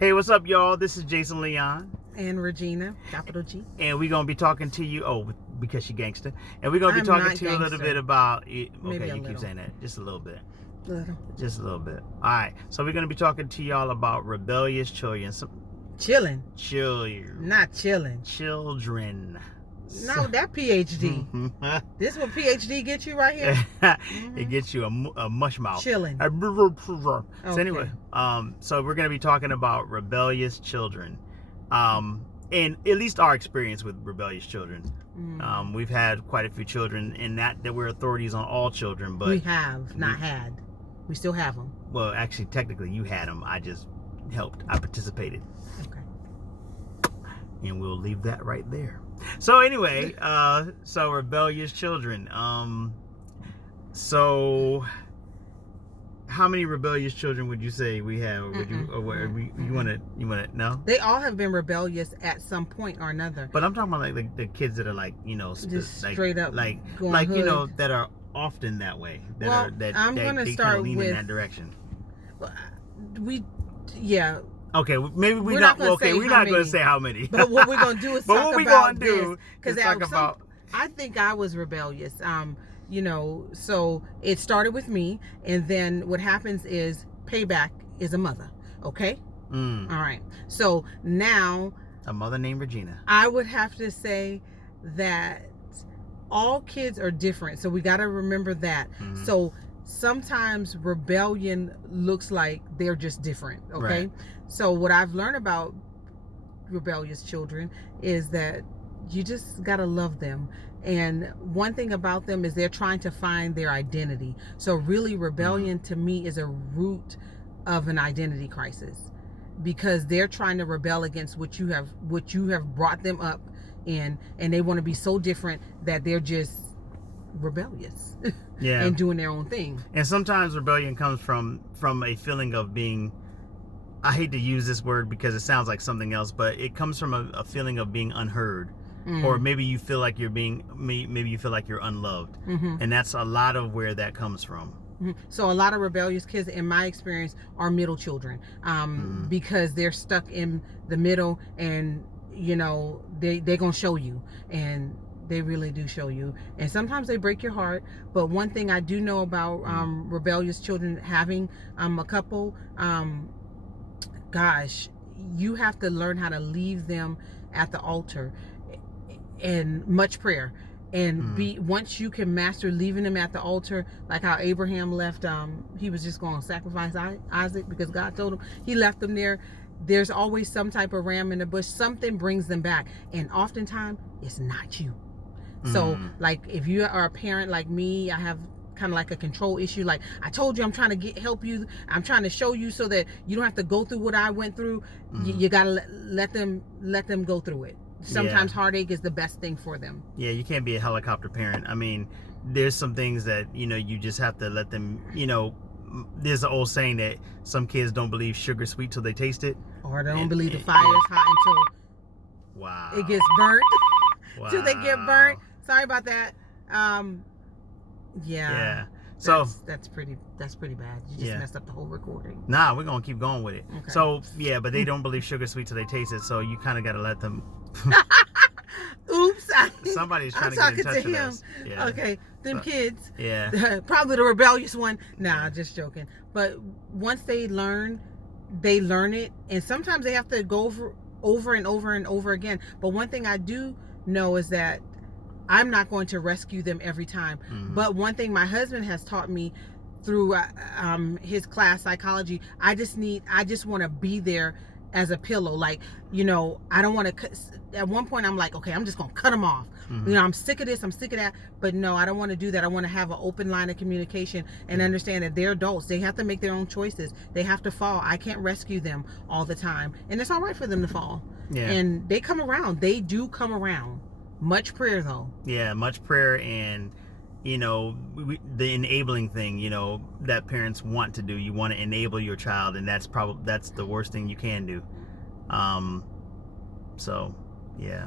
Hey, what's up, y'all? This is Jason Leon. And ReGina, capital G. And we're going to be talking to you, because she gangster. And we're going to be talking to you a little bit about, okay, you keep saying that, just a little bit. Just a little bit. All right, so we're going to be talking to y'all about rebellious children. Children. Not chilling. Children. No, that PhD. This what PhD get you right here? It gets you a mush mouth. Chilling. So anyway, so we're going to be talking about rebellious children. And at least our experience with rebellious children. We've had quite a few children, and that we're authorities on all children, but we have not had. We still have them. Well, actually, technically, you had them. I just helped. I participated. Okay. And we'll leave that right there. So anyway, so rebellious children. So how many rebellious children would you say we have? Would you, or you want to know? They all have been rebellious at some point or another. But I'm talking about like the kids that are like, just like, straight up, like hood. that are often that way. I'm gonna start lean with in that direction. Okay, maybe we're not going to say how many. But what we're going to do is talk about this. Because I think I was rebellious. So it started with me. And then what happens is payback is a mother. Okay? All right. So now. A mother named ReGina. I would have to say that all kids are different. So we got to remember that. So sometimes rebellion looks like they're just different. Okay? Right. So what I've learned about rebellious children is that you just got to love them. And one thing about them is they're trying to find their identity. So really rebellion to me is a root of an identity crisis, because they're trying to rebel against what you have brought them up in, and they want to be so different that they're just rebellious. And doing their own thing. And sometimes rebellion comes from a feeling of being, I hate to use this word because it sounds like something else, but it comes from a feeling of being unheard. Or maybe you feel like maybe you feel like you're unloved. And that's a lot of where that comes from. So a lot of rebellious kids, in my experience, are middle children, because they're stuck in the middle, and they're gonna show you, and they really do show you, and sometimes they break your heart. But one thing I do know about rebellious children, having a couple, gosh, you have to learn how to leave them at the altar, and much prayer, and once you can master leaving them at the altar, like how Abraham left, he was just going to sacrifice Isaac because God told him. He left them there. There's always some type of ram in the bush. Something brings them back, and oftentimes it's not you. So like if you are a parent like me, I have kind of like a control issue. Like I told you, I'm trying to help you. I'm trying to show you so that you don't have to go through what I went through. You gotta let them go through it. Sometimes heartache is the best thing for them. Yeah, you can't be a helicopter parent. I mean, there's some things that you just have to let them. There's an old saying that some kids don't believe sugar sweet till they taste it, or they don't believe the fire is hot until it gets burnt. Till they get burnt. Sorry about that. So that's pretty bad. You just messed up the whole recording. Nah, we're gonna keep going with it. Okay. So but they don't believe sugar sweet till they taste it. So you kind of gotta let them. Oops! Somebody's trying to get in touch with us. Yeah. Okay, them kids. Yeah. Probably the rebellious one. Nah, just joking. But once they learn it, and sometimes they have to go over and over again. But one thing I do know is that I'm not going to rescue them every time. But one thing my husband has taught me through his class, psychology, I just want to be there as a pillow. Like, I don't want to, at one point I'm like, okay, I'm just going to cut them off. I'm sick of this, I'm sick of that. But no, I don't want to do that. I want to have an open line of communication and understand that they're adults. They have to make their own choices. They have to fall. I can't rescue them all the time. And it's all right for them to fall. Yeah. And they come around. They do come around. Much prayer, though. Yeah, much prayer, and the enabling thing, that parents want to do. You want to enable your child, and that's the worst thing you can do. So, yeah.